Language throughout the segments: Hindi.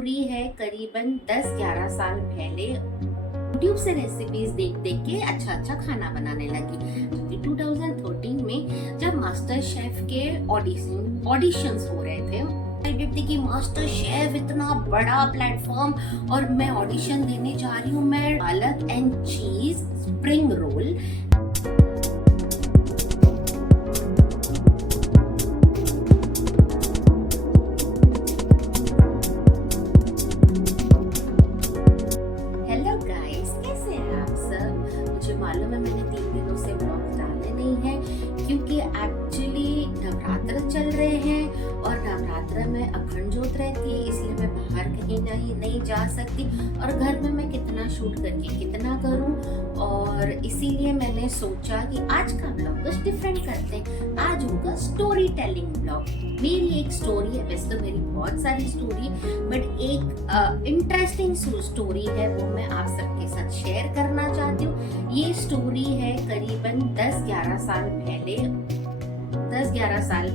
स्टोरी है करीबन 10-11 साल पहले यूट्यूब से रेसिपीज देख देख के अच्छा खाना बनाने लगी। क्योंकि 2013 में जब मास्टर शेफ के ऑडिशंस हो रहे थे, थी कि मास्टर शेफ इतना बड़ा प्लेटफॉर्म और मैं ऑडिशन देने जा रही हूँ। मैं पालक एंड चीज स्प्रिंग रोल मालूम है मैंने 3 दिनों से ब्लॉग डाले नहीं है क्योंकि एक्चुअली नवरात्र चल रहे हैं और नवरात्र में अखंड ज्योत रहती है, इसलिए मैं बाहर कहीं नहीं जा सकती और घर में मैं कितना शूट करके कितना करूं। और इसीलिए मैंने सोचा कि आज का ब्लॉग कुछ डिफरेंट करते हैं। आज होगा स्टोरी टेलिंग ब्लॉग। मेरी एक स्टोरी है, वैसे तो मेरी बहुत सारी स्टोरी, बट एक इंटरेस्टिंग स्टोरी है, वो मैं आप सबके साथ शेयर करना चाहती हूँ। ये स्टोरी है करीबन 10-11 साल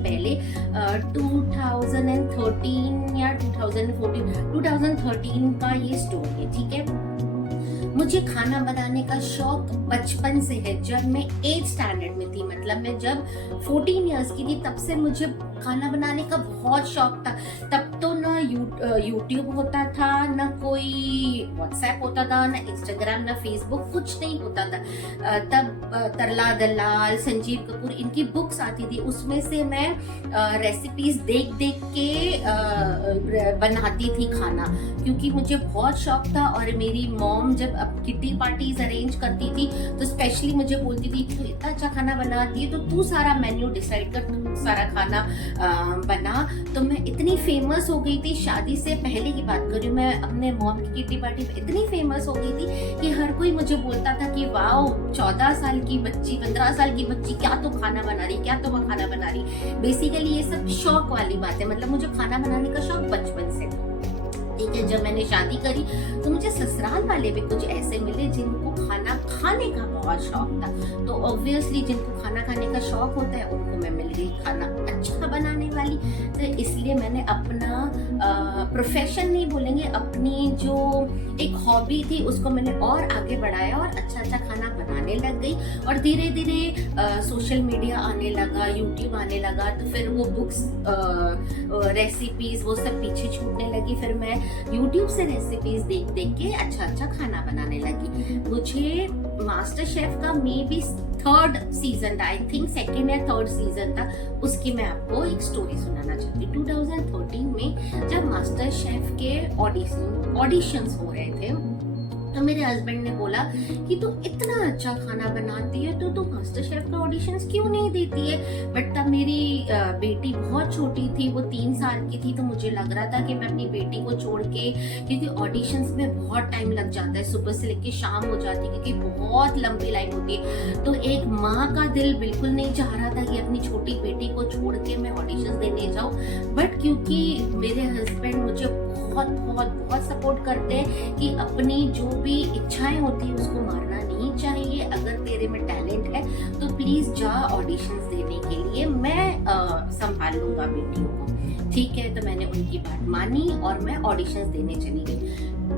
पहले 2013 या 2013 का ये स्टोरी है, ठीक है। मुझे खाना बनाने का शौक बचपन से है। जब मैं 8th स्टैंडर्ड में थी, मतलब मैं जब 14 इयर्स की थी, तब से मुझे खाना बनाने का बहुत शौक था। तब तो ना यूट्यूब होता था, ना कोई व्हाट्सएप होता था, ना इंस्टाग्राम, ना फेसबुक, कुछ नहीं होता था। तब तरला दलाल, संजीव कपूर, इनकी बुक्स आती थी, उसमें से मैं रेसिपीज देख देख के बनाती थी खाना, क्योंकि मुझे बहुत शौक था। और मेरी मॉम जब किटी पार्टीज अरेंज करती थी तो स्पेशली मुझे बोलती थी कि तू इतना अच्छा खाना बनाती है तो तू सारा मेन्यू डिसाइड कर, तू सारा खाना बना। तो मैं इतनी फेमस हो गई थी, शादी से पहले की बात कर रही हूँ, मैं अपने मॉम की किटी पार्टी पे इतनी फेमस हो गई थी कि हर कोई मुझे बोलता था कि वाओ 14 साल की बच्ची, 15 साल की बच्ची, क्या तो खाना बना रही, क्या तो वो खाना बना रही। बेसिकली ये सब शौक वाली बात है, मतलब मुझे खाना बनाने का शौक बचपन से था, ठीक है। जब मैंने शादी करी तो मुझे ससुराल वाले भी कुछ ऐसे मिले जिनको खाना खाने का बहुत शौक था। तो ऑब्वियसली जिनको खाना खाने का शौक होता है उनको मैं मिल गई खाना अच्छा बनाने वाली। तो इसलिए मैंने अपना प्रोफेशन नहीं बोलेंगे, अपनी जो एक हॉबी थी उसको मैंने और आगे बढ़ाया और अच्छा खाना बनाने लग गई। और धीरे धीरे सोशल मीडिया आने लगा, यूट्यूब आने लगा, तो फिर वो बुक्स, रेसिपीज, वो सब पीछे छूटने लगी। फिर मैं यूट्यूब से रेसिपीज देख देख के अच्छा खाना बनाने लगी। मुझे मास्टर शेफ का मे बी 3rd सीजन था, आई थिंक 2nd या 3rd सीजन था, उसकी मैं आपको एक स्टोरी सुनाना चाहती हूँ। 2013 में जब मास्टर शेफ के ऑडिशंस हो रहे थे तो मेरे हस्बैंड ने बोला कि तू इतना अच्छा खाना बनाती है तो तू मास्टर शेफ का ऑडिशंस क्यों नहीं देती है। बट तब मेरी बेटी बहुत छोटी थी, वो 3 साल की थी, तो मुझे लग रहा था कि मैं अपनी बेटी को छोड़ के, क्योंकि ऑडिशंस में बहुत टाइम लग जाता है, सुबह से लेकर शाम हो जाती है, क्योंकि बहुत लंबी लाइन होती है। तो एक माँ का दिल बिल्कुल नहीं चाह रहा था कि अपनी छोटी बेटी को छोड़ के मैं ऑडिशंस देने जाऊँ। बट क्योंकि मेरे हस्बैंड मुझे बहुत सपोर्ट करते हैं कि अपनी जो भी इच्छाएं होती है उसको मारना नहीं चाहिए। अगर तेरे में टैलेंट है तो प्लीज जा ऑडिशंस देने के लिए, मैं संभाल लूंगा बेटियों को, ठीक है। तो मैंने उनकी बात मानी और मैं ऑडिशंस देने चली गई।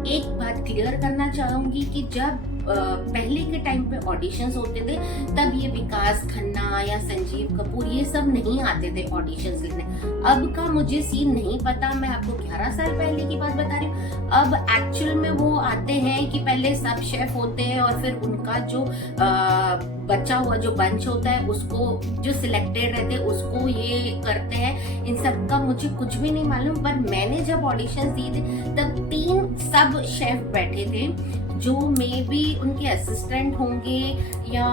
एक बात क्लियर करना चाहूंगी कि जब पहले के टाइम पे ऑडिशंस होते थे तब ये विकास खन्ना या संजीव कपूर ये सब नहीं आते थे ऑडिशंस लेने। अब का मुझे सीन नहीं पता, मैं आपको 11 साल पहले की बात बता रही हूँ। अब एक्चुअल में वो आते हैं कि पहले सब शेफ होते हैं और फिर उनका जो बचा हुआ जो बंच होता है उसको, जो सिलेक्टेड रहते हैं उसको ये करते हैं। इन सब का मुझे कुछ भी नहीं मालूम, पर मैंने जब ऑडिशंस दिए थे तब 3 सब शेफ बैठे थे जो मे बी उनके असिस्टेंट होंगे या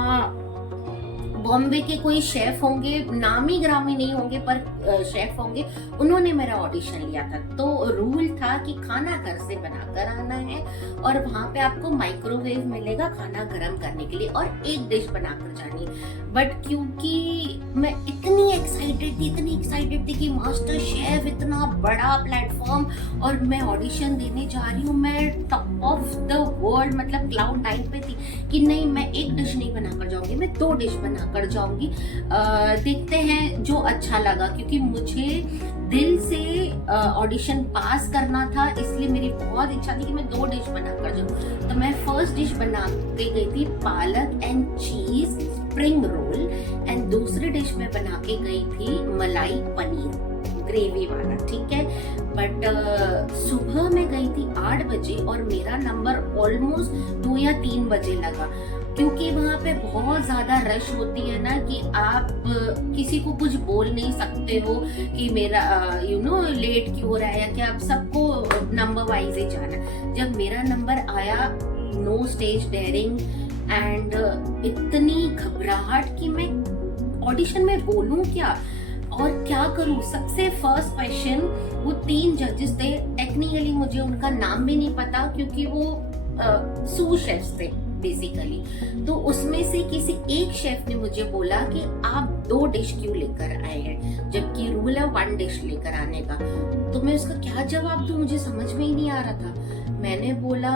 बॉम्बे के कोई शेफ होंगे, नामी ग्रामी नहीं होंगे पर शेफ होंगे। उन्होंने मेरा ऑडिशन लिया था। तो रूल था कि खाना घर से बनाकर आना है और वहां पे आपको माइक्रोवेव मिलेगा खाना गर्म करने के लिए और एक डिश बनाकर जानी है। बट क्योंकि मैं इतनी एक्साइटेड थी कि मास्टर शेफ इतना बड़ा प्लेटफॉर्म और मैं ऑडिशन देने जा रही हूँ, मैं टॉप ऑफ द वर्ल्ड, मतलब क्लाउड 9 पे थी कि नहीं, मैं एक डिश नहीं बनाकर जाऊंगी, मैं 2 डिश बनाकर कर जाऊंगी। देखते हैं जो अच्छा लगा, क्योंकि मुझे दिल से ऑडिशन पास करना था, इसलिए मेरी बहुत इच्छा थी कि मैं 2 डिश बना कर जाऊँ। तो मैं फर्स्ट डिश बना के गई थी पालक एंड चीज स्प्रिंग रोल, एंड दूसरी डिश में बना के गई थी मलाई पनीर ग्रेवी वाला, ठीक है। बट सुबह में गई थी 8 बजे और मेरा नंबर ऑलमोस्ट 2 या 3 बजे लगा, क्योंकि वहाँ पे बहुत ज्यादा रश होती है ना, कि आप किसी को कुछ बोल नहीं सकते हो कि मेरा लेट क्यों हो रहा है या क्या, आप सबको नंबर वाइज ही जाना। जब मेरा नंबर आया, नो स्टेज डेयरिंग एंड इतनी घबराहट कि मैं ऑडिशन में बोलूं क्या और क्या करूं। सबसे फर्स्ट क्वेश्चन, वो 3 जजेस थे, टेक्निकली मुझे उनका नाम भी नहीं पता क्योंकि वो सू शेफ्स थे बेसिकली। तो उसमें से किसी एक शेफ ने मुझे बोला कि आप 2 डिश क्यों लेकर आए हैं, जबकि रूल है 1 डिश लेकर आने का। तो मैं उसका क्या जवाब दूं, मुझे समझ में ही नहीं आ रहा था। मैंने बोला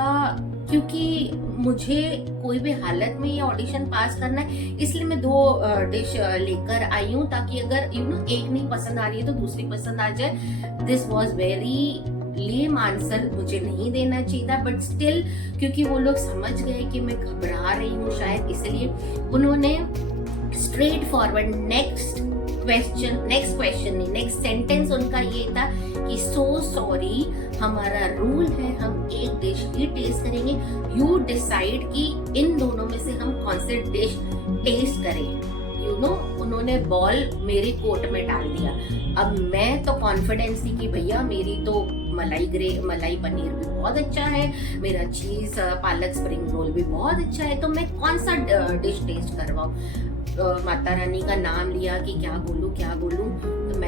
क्योंकि मुझे कोई भी हालत में ये ऑडिशन पास करना है, इसलिए मैं 2 डिश लेकर आई हूँ, ताकि अगर एक नहीं पसंद आ रही है तो दूसरी पसंद आ जाए। This was very lame answer, मुझे नहीं देना चाहिए था, बट स्टिल क्योंकि वो लोग समझ गए कि मैं घबरा रही हूँ शायद, इसलिए उन्होंने स्ट्रेट फॉरवर्ड नेक्स्ट सेंटेंस उनका ये था कि सो सॉरी, हमारा रूल है हम एक डिश ही टेस्ट करेंगे, यू डिसाइड कि इन दोनों में से हम कौन से डिश टेस्ट करें। उन्होंने बॉल मेरे कोर्ट में डाल दिया। अब मैं तो कॉन्फिडेंस थी कि भैया मेरी तो मलाई पनीर भी बहुत अच्छा है, मेरा चीज पालक स्प्रिंग रोल भी बहुत अच्छा है, तो मैं कौन सा डिश टेस्ट करवाऊं। माता रानी का नाम लिया कि क्या बोलूं। तो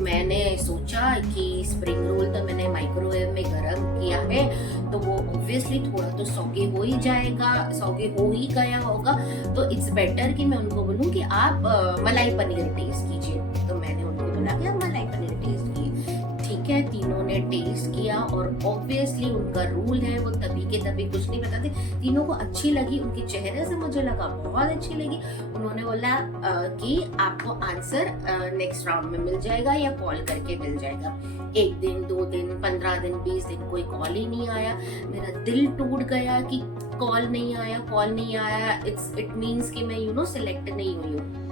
मैंने सोचा कि स्प्रिंग रोल तो मैंने माइक्रोवेव में गरम किया है, तो वो ऑब्वियसली थोड़ा तो सौगे हो ही गया होगा, तो इट्स बेटर कि मैं उनको बोलूं कि आप मलाई पनीर टेस्ट कीजिए। तो मैंने उनको बोला कि आप मलाई पनीर टेस्ट कीजिए, ठीक है। तीनों ने टेस्ट किया और ऑब्वियसली उनका रूल है, वो तभी के तभी कुछ नहीं बताते। तीनों को अच्छी लगी, उनके चेहरे से मुझे लगा बहुत अच्छी लगी। उन्होंने बोला कि आपको आंसर नेक्स्ट राउंड में मिल जाएगा या कॉल करके मिल जाएगा। 1 दिन 2 दिन 15 दिन 20 दिन कोई कॉल ही नहीं आया। मेरा दिल टूट गया कि कॉल नहीं आया। इट मीन्स कि मैं सिलेक्ट नहीं हुई हूँ।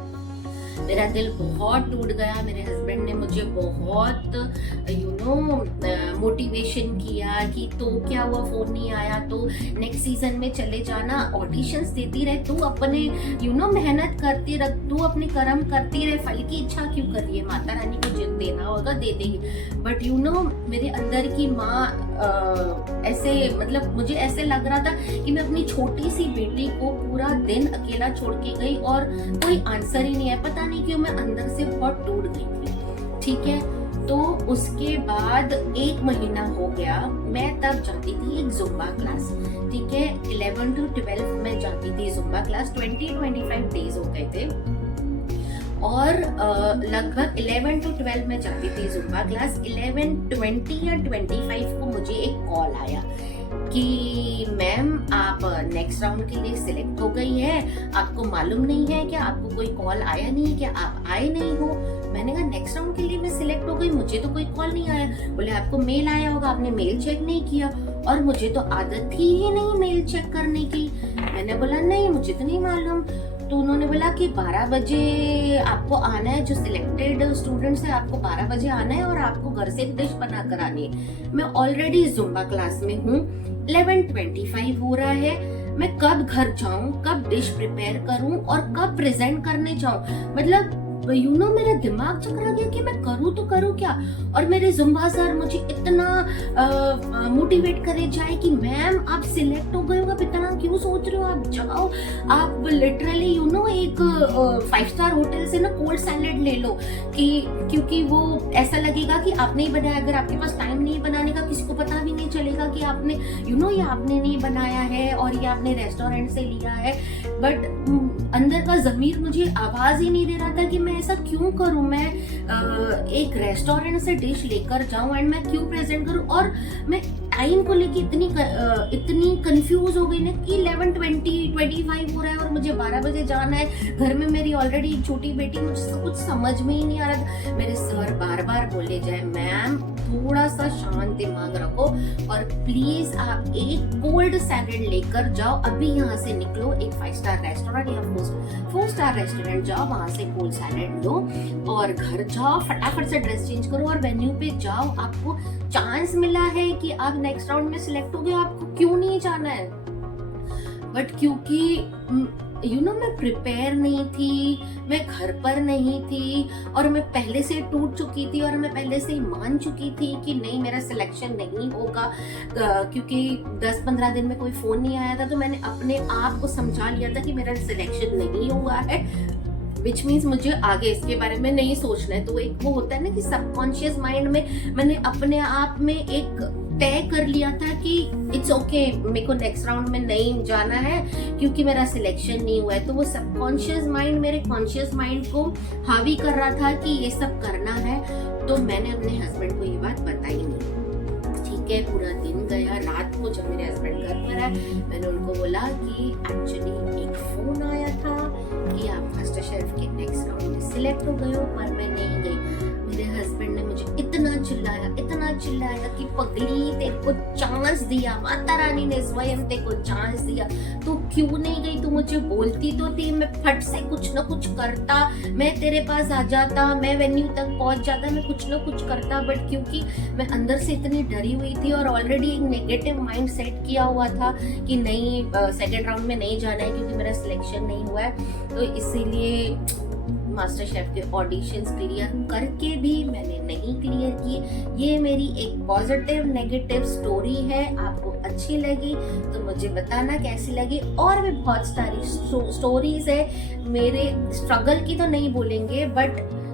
मेरा दिल बहुत टूट गया। मेरे हस्बैंड ने मुझे बहुत मोटिवेशन किया कि तो क्या हुआ, फोन नहीं आया तो नेक्स्ट सीजन में चले जाना, ऑडिशंस देती रहे, तू अपने मेहनत करती रह, तू अपने कर्म करती रहे, फल की इच्छा क्यों कर रही है, माता रानी को जो देना होगा दे देगी। बट मेरे अंदर की माँ ऐसे मतलब मुझे ऐसे लग रहा था कि मैं अपनी छोटी सी बेटी को पूरा दिन अकेला छोड़ के गई और कोई आंसर ही नहीं है। पता नहीं क्यों मैं अंदर से बहुत टूट गई थी, ठीक है। तो उसके बाद 1 महीना हो गया, मैं तब जाती थी एक जुम्बा क्लास, ठीक है। 11 to 12 में जाती थी जुम्बा क्लास। 20-25 डेज हो गए थे और लगभग 11 to 12 में जाती थी जुम्बा क्लास। 11:20 या 25 को मुझे एक कॉल आया कि मैम आप नेक्स्ट राउंड के लिए सिलेक्ट हो गई है, आपको मालूम नहीं है क्या, आपको कोई कॉल आया नहीं है क्या, आप आए नहीं हो। मैंने कहा नेक्स्ट राउंड के लिए मैं सिलेक्ट हो गई, मुझे तो कोई कॉल नहीं आया। बोले आपको मेल आया होगा, आपने मेल चेक नहीं किया, और मुझे तो आदत थी ही नहीं मेल चेक करने की। मैंने बोला नहीं, मुझे तो नहीं मालूम। तो उन्होंने बोला कि 12 बजे आपको आना है, जो सिलेक्टेड स्टूडेंट्स है आपको 12 बजे आना है और आपको घर से डिश बना कर आनी है। मैं ऑलरेडी जुम्बा क्लास में हूँ, 11:25 हो रहा है, मैं कब घर जाऊं, कब डिश प्रिपेयर करूं और कब प्रेजेंट करने जाऊं। मतलब मेरा दिमाग चकरा गया कि मैं करूं तो करूं क्या। और मेरे जुम्बा सर मुझे इतना मोटिवेट करे जाए कि मैम आप सिलेक्ट हो गए हो, आप इतना क्यों सोच रहे हो, आप जाओ, आप लिटरली एक 5 स्टार होटल से ना कोल्ड सैलेड ले लो, कि क्योंकि वो ऐसा लगेगा कि आपने ही बनाया। अगर आपके पास टाइम नहीं बनाने का, किसी को पता भी नहीं चलेगा कि आपने ये आपने नहीं बनाया है और ये आपने रेस्टोरेंट से लिया है। बट अंदर का ज़मीर मुझे आवाज़ ही नहीं दे रहा था कि मैं ऐसा क्यों करूं, मैं एक रेस्टोरेंट से डिश लेकर जाऊं एंड मैं क्यों प्रेजेंट करूं। और मैं टाइम को लेके इतनी कंफ्यूज हो गई ना कि 11:20-25 हो रहा है और मुझे 12 बजे जाना है। घर में मेरी ऑलरेडी एक छोटी बेटी, मुझे कुछ समझ में ही नहीं आ रहा था। मेरे सर बार बार बोले जाए, मैम थोड़ा सा शांत दिमाग रखो और प्लीज आप एक कोल्ड सैलेड लेकर जाओ, अभी यहाँ से निकलो, एक 5 स्टार रेस्टोरेंट या 4 स्टार रेस्टोरेंट जाओ, वहां से कोल्ड सैलेड लो और घर जाओ, फटाफट से ड्रेस चेंज करो और वेन्यू पे जाओ। आपको चांस मिला है कि आप नेक्स्ट राउंड में सिलेक्ट हो गए, आपको क्यों नहीं जाना है? बट क्योंकि मैं प्रिपेयर नहीं थी, मैं घर पर नहीं थी और मैं पहले से टूट चुकी थी और मैं पहले से मान चुकी थी कि नहीं, मेरा सिलेक्शन नहीं होगा, क्योंकि 10-15 दिन में कोई फोन नहीं आया था। तो मैंने अपने आप को समझा लिया था कि मेरा सिलेक्शन नहीं हुआ है, विच मीन्स मुझे आगे इसके बारे में नहीं सोचना है। तो एक वो होता है ना कि सबकॉन्शियस माइंड में मैंने अपने आप में एक तय कर लिया था कि इट्स ओके, मेरे को नेक्स्ट राउंड में नहीं जाना है क्योंकि मेरा सिलेक्शन नहीं हुआ है। तो वो सबकॉन्शियस माइंड मेरे कॉन्शियस माइंड को हावी कर रहा था कि ये सब करना है। तो मैंने अपने हस्बैंड को ये बात बताई नहीं। ठीक है, पूरा दिन गया, रात को जब मेरे हस्बैंड घर पर आए, मैंने उनको बोला कि एक्चुअली एक फोन आया था कि आप मास्टर शेफ के नेक्स्ट राउंड में सिलेक्ट हो गए हो, पर मैं नहीं गई। मेरे हस्बैंड ने मुझे इतना चिल्लाया कि पगली, तेरे को चांस दिया, माता रानी ने स्वयं तेरे को चांस दिया, तू क्यों नहीं गई? तू मुझे बोलती तो थी, मैं फट से कुछ ना कुछ करता, मैं तेरे पास आ जाता, मैं वेन्यू तक पहुंच जाता, मैं कुछ ना कुछ करता। बट क्योंकि मैं अंदर से इतनी डरी हुई थी और ऑलरेडी एक नेगेटिव माइंड सेट किया हुआ था कि नहीं, सेकेंड राउंड में नहीं जाना है क्योंकि मेरा सिलेक्शन नहीं हुआ है, तो इसीलिए मास्टर शेफ के ऑडिशंस क्लियर करके भी मैंने नहीं क्लियर किए। ये मेरी एक पॉजिटिव नेगेटिव स्टोरी है। आपको अच्छी लगी तो मुझे बताना कैसी लगी। और भी बहुत सारी स्टोरीज है मेरे स्ट्रगल की, तो नहीं बोलेंगे, बट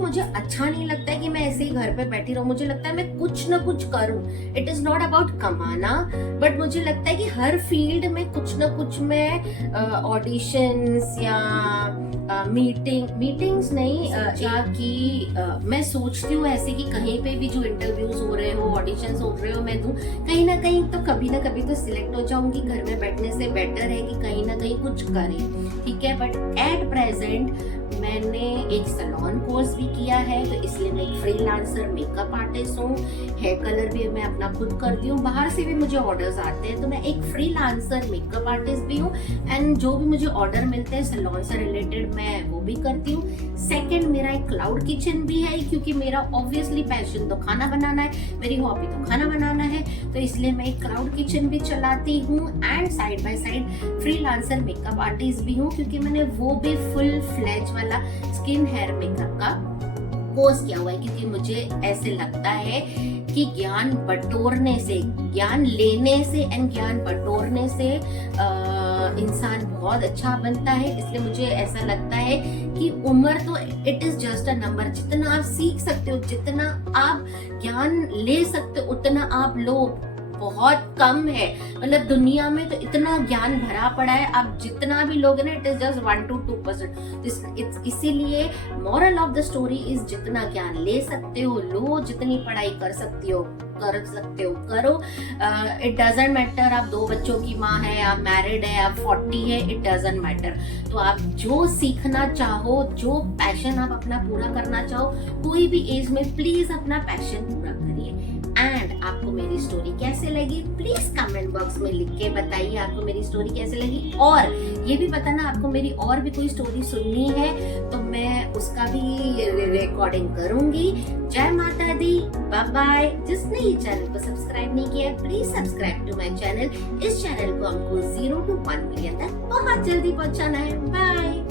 मुझे अच्छा नहीं लगता है कि मैं ऐसे ही घर पे बैठी रहूं। मुझे लगता है मैं कुछ ना कुछ करूं। इट इज नॉट अबाउट कमाना, बट मुझे लगता है कि हर फील्ड में कुछ ना कुछ मैं ऑडिशंस या मीटिंग्स नहीं, या कि मैं सोचती हूँ ऐसे कि कहीं पे भी जो इंटरव्यूज हो रहे हो, ऑडिशंस हो रहे हो, मैं दूं, कहीं ना कहीं तो कभी ना कभी तो सिलेक्ट हो जाऊंगी। घर में बैठने से बेटर है कि कहीं ना कहीं कुछ करें, ठीक है। बट एट प्रेजेंट मैंने एक सैलून कोर्स भी किया है, तो इसलिए मैं एक फ्रीलांसर मेकअप आर्टिस्ट हूँ। हेयर कलर भी मैं अपना खुद करती हूँ, बाहर से भी मुझे ऑर्डर्स आते हैं, तो मैं एक फ्रीलांसर मेकअप आर्टिस्ट भी हूँ। एंड जो भी मुझे ऑर्डर मिलते हैं सैलून से रिलेटेड, मैं वो भी करती हूँ। सेकंड, मेरा एक क्लाउड किचन भी है, क्योंकि मेरा ऑब्वियसली पैशन तो खाना बनाना है, मेरी हॉबी तो खाना बनाना है, तो इसलिए मैं एक क्लाउड किचन भी चलाती हूँ। And side by side freelancer makeup artist भी हूँ, क्योंकि मैंने वो भी फुल फ्लेज वाला स्किन हेयर मेकअप का कोर्स किया हुआ है। क्योंकि मुझे ऐसे लगता है कि ज्ञान बटोरने से, ज्ञान लेने से एंड ज्ञान बटोरने से इंसान बहुत अच्छा बनता है। इसलिए मुझे ऐसा लगता है कि उम्र तो it is just a number. जितना आप सीख सकते हो, जितना आप ज्ञान ले सकते हो, उतना आप लो, बहुत कम है। मतलब दुनिया में तो इतना ज्ञान भरा पड़ा है, आप जितना भी लोग ना, इट इज जस्ट 1 to 2%। इसीलिए moral of the story is, जितना ज्ञान ले सकते हो लो, जितनी पढ़ाई कर सकते हो करो। इट डजंट मैटर आप 2 बच्चों की माँ है, आप मैरिड है, आप 40 है, इट डजंट मैटर। तो आप जो सीखना चाहो, जो पैशन आप अपना पूरा करना चाहो, कोई भी एज में प्लीज अपना पैशन पूरा करिए। एंड आपको मेरी स्टोरी कैसे लगी, प्लीज कमेंट बॉक्स में लिख के बताइए आपको मेरी स्टोरी कैसे लगी। और ये भी बताना आपको मेरी और भी कोई स्टोरी सुननी है तो मैं उसका भी रिकॉर्डिंग करूंगी। जय माता दी, बाय बाय। जिसने ये चैनल को सब्सक्राइब नहीं किया, please subscribe to my channel. इस चैनल को हमको 0 to 1 मिलियन तक बहुत जल्दी पहुंचाना है। बाय।